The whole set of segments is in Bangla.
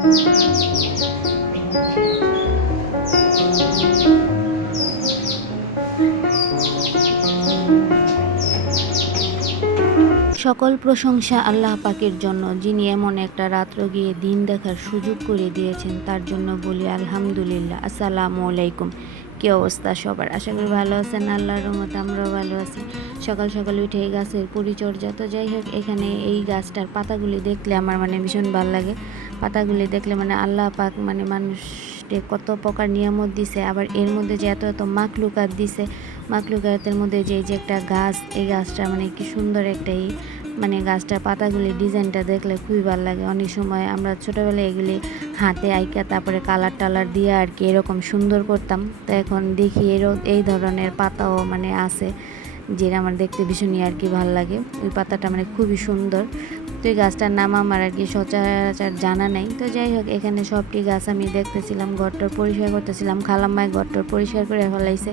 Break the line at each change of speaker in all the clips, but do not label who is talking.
সকল প্রশংসা আল্লাহ পাকের জন্য, যিনি এমন একটা রাত্র গিয়ে দিন দেখার সুযোগ করে দিয়েছেন, তার জন্য বলি আলহামদুলিল্লাহ। আসসালামু আলাইকুম। কী অবস্থা সবার? আশা করি ভালো আছেন, আল্লাহর রহমতে আমরাও ভালো আছি। সকাল সকাল উঠে এই গাছের পরিচর্যা। তো যাই হোক, এখানে এই গাছটার পাতাগুলি দেখলে আমার মানে ভীষণ ভালো লাগে। পাতাগুলি দেখলে মানে আল্লাহ পাক মানে মানুষকে কত প্রকার নিয়ামত দিছে। আবার এর মধ্যে যে এত এত মাকলুকাত দিছে মাকলুকাতের মধ্যে যে যে একটা গাছ, এই গাছটা মানে কি সুন্দর একটা এই মানে গাছটার পাতাগুলি ডিজাইনটা দেখলে খুবই ভালো লাগে। অনেক সময় আমরা ছোটোবেলায় এগুলি হাতে আইকা তারপরে কালার টালার দিয়ে আর কি এরকম সুন্দর করতাম। তো এখন দেখি এরও এই ধরনের পাতাও মানে আছে, যেটা আমার দেখতে ভীষণই আর কি ভালো লাগে। ওই পাতাটা মানে খুবই সুন্দর। তো এই গাছটার নাম আমার আর কি সচরাচর জানা নেই। তো যাই হোক, এখানে সবটি গাছ আমি দেখতেছিলাম, ঘরটার পরিষ্কার করতেছিলাম খালাম্মায় ঘরটার পরিষ্কার করে ফেলাইছে।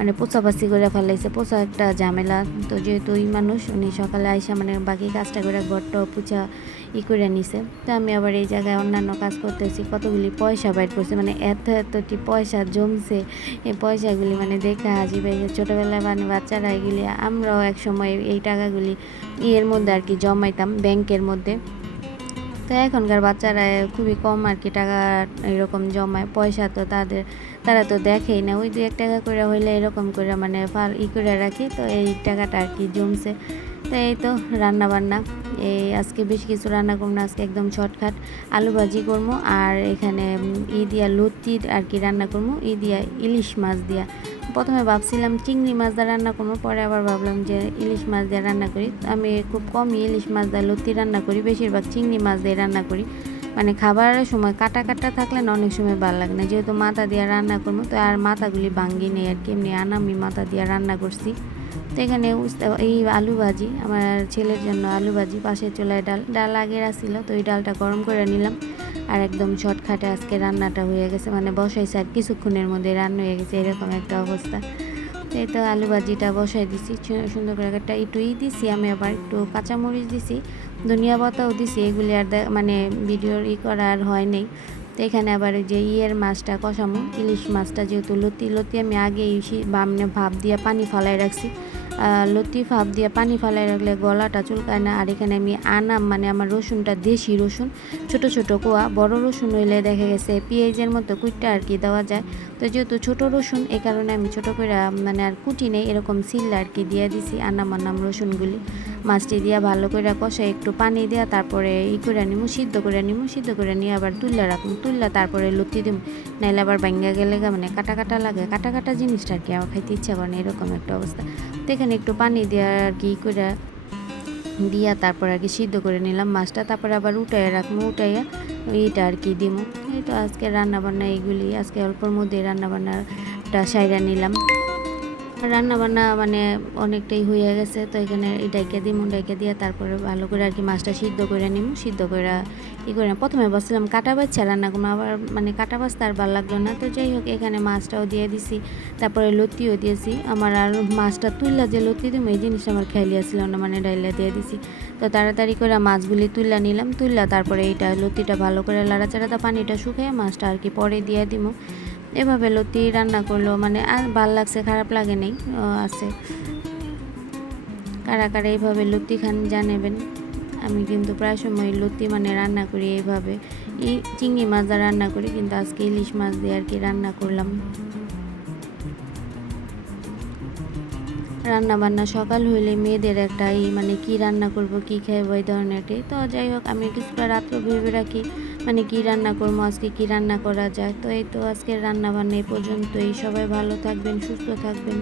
মানে পোছাপাছি করে ফেলাইছে পোছা একটা ঝামেলা। তো যেহেতু ওই মানুষ, উনি সকালে আইসা মানে বাকি কাজটা করে ঘরটা পুছা ই করে নিছে। তো আমি আবার এই জায়গায় অন্যান্য কাজ করতেছি, কতগুলি পয়সা বাইর করছে মানে এত এতটি পয়সা জমছে। এই পয়সাগুলি মানে দেখে হাজি ভাই ছোটোবেলায় মানে বাচ্চারা এগুলি আমরাও এক সময় এই টাকাগুলি ইয়ের মধ্যে আর কি জমাইতাম, ব্যাংকের মধ্যে। তো এখনকার বাচ্চারা খুবই কম আর কি টাকা এরকম জমায়, পয়সা তো তাদের, তারা তো দেখেই না। ওই দু এক টাকা করে হইলে এরকম করে মানে ই করে রাখি, তো এই টাকাটা আর কি জমছে। এই তো রান্না বান্না এই আজকে বেশ কিছু রান্না করব না, আজকে একদম শর্টকাট। আলু ভাজি করব আর এখানে ই দিয়া লুচি আর কি রান্না করব। ই দিয়া ইলিশ মাছ দিয়া। প্রথমে ভাবছিলাম চিংড়ি মাছ দিয়ে রান্না করব, পরে আবার ভাবলাম যে ইলিশ মাছ দিয়ে রান্না করি। আমি খুব কমই ইলিশ মাছ দিয়ে লতি রান্না করি, বেশিরভাগ চিংড়ি মাছ দিয়ে রান্না করি। মানে খাবারের সময় কাটা কাটা থাকলে না অনেক সময় ভালো লাগে না। যেহেতু মাথা দিয়ে রান্না করব, তো আর মাথাগুলি ভাঙ্গি নেই আর কি। এমনি আনামি মাথা দিয়ে রান্না করছি। তো এখানে এই আলু ভাজি, আমার ছেলের জন্য আলু ভাজি, পাশে চুলায় ডাল ডাল আগের আসছিল তো ওই ডালটা গরম করে নিলাম। আর একদম শর্টকাটে আজকে রান্নাটা হয়ে গেছে মানে বসাইছে আর কিছুক্ষণের মধ্যে রান্না হয়ে গেছে, এরকম একটা অবস্থা। এই তো আলু ভাজিটা বসাই দিছি সুন্দর করে একটা একটু ই দিছি, আমি আবার একটু কাঁচামরিচ দিছি, ধনিয়া পাতাও দিছি, এগুলি আর মানে ভিডিওর ই করা আর হয় নাই। তো এখানে আবার যে ইয়ের মাছটা কষামো, ইলিশ মাছটা যেহেতু লতি লতি আমি আগে বামনে ভাপ দিয়ে পানি ফালাই রাখছি। লতি ভাপ দিয়ে পানি ফালাই রাখলে গলাটা চুলকায় না। আর এখানে আমি আনাম মানে আমার রসুনটা দেশি রসুন, ছোট ছোট কোয়া, বড় রসুন হইলে দেখা গেছে পেঁয়াজের মতো কুইটটা আর কি দেওয়া যায়। তো যেহেতু ছোট রসুন, এই কারণে আমি ছোট করে মানে আর কুটি নেই, এরকম সিল্লা আর কি দিয়ে দিছি আনাম আনাম রসুনগুলি। মাছটি দিয়া ভালো করে কষে একটু পানি দেওয়া তারপরে ই করে নিমু, সিদ্ধ করে নিমু, সিদ্ধ করে নিয়ে আবার তুললা রাখুন তুললা তারপরে লুতি দিম, নাইলে আবার ভাঙ্গা গেলে মানে কাটা কাটা লাগে। কাটা কাটা জিনিসটা আর কি আমার খাইতে ইচ্ছা করে না, এরকম একটা অবস্থা। তো এখানে একটু পানি দেওয়া আর কি করে দিয়া তারপর আর কি সিদ্ধ করে নিলাম মাছটা। তারপর আবার উঠাইয়া রাখব, উঠাইয়া এইটা আর কি দিব এই তো আজকে রান্নাবান্না এইগুলি, আজকে অল্পর মধ্যে রান্নাবান্নাটা সাইরা নিলাম। রান্না বান্না মানে অনেকটাই হয়ে গেছে, তো এখানে ডাইকে দিমু ডাইকে দিয়ে তারপরে ভালো করে আর কি মাছটা সিদ্ধ করে নিম, সিদ্ধ করে ই করে প্রথমে বসছিলাম কাটা বাচ্চা রান্না করব, আবার মানে কাটা বাচ্চা আর ভালো লাগল না, তো যাই হোক এখানে মাছটাও দিয়ে দিছি, তারপরে লতিও দিয়েছি, আমার আর মাছটা তুললা যে লতি দিম, এই জিনিসটা আমার খেয়ালি আসছিল না মানে ডাইলা দিয়ে দিছি, তো তাড়াতাড়ি করে মাছগুলি তুললা নিলাম তুললা তারপরে এইটা লতিটা ভালো করে লাড়াচাড়াটা পানিটা শুকিয়ে মাছটা আর কি পরে দিয়ে দিমু এভাবে লতি রান্না করল মানে আর ভালো লাগছে, খারাপ লাগে নেই আছে। কারা কারা এইভাবে লতি খান জানাবেন। আমি কিন্তু প্রায় সময় লতি মানে রান্না করি এইভাবে। এই চিংড়ি মাছ রান্না করি, কিন্তু আজকে ইলিশ মাছ দিয়ে আর কি রান্না করলাম। রান্না বান্না সকাল হইলে মেয়েদের একটা এই মানে কি রান্না করব, কি খাইবো এই ধরনেরটি তো যাই হোক, আমি কিছুটা রাত্র ভেবে রাখি। মানে কি রান্না করব, আজকে কি রান্না করা যায়? তো এই তো আজকের রান্না বান্না এই পর্যন্তই। সবাই ভালো থাকবেন, সুস্থ থাকবেন।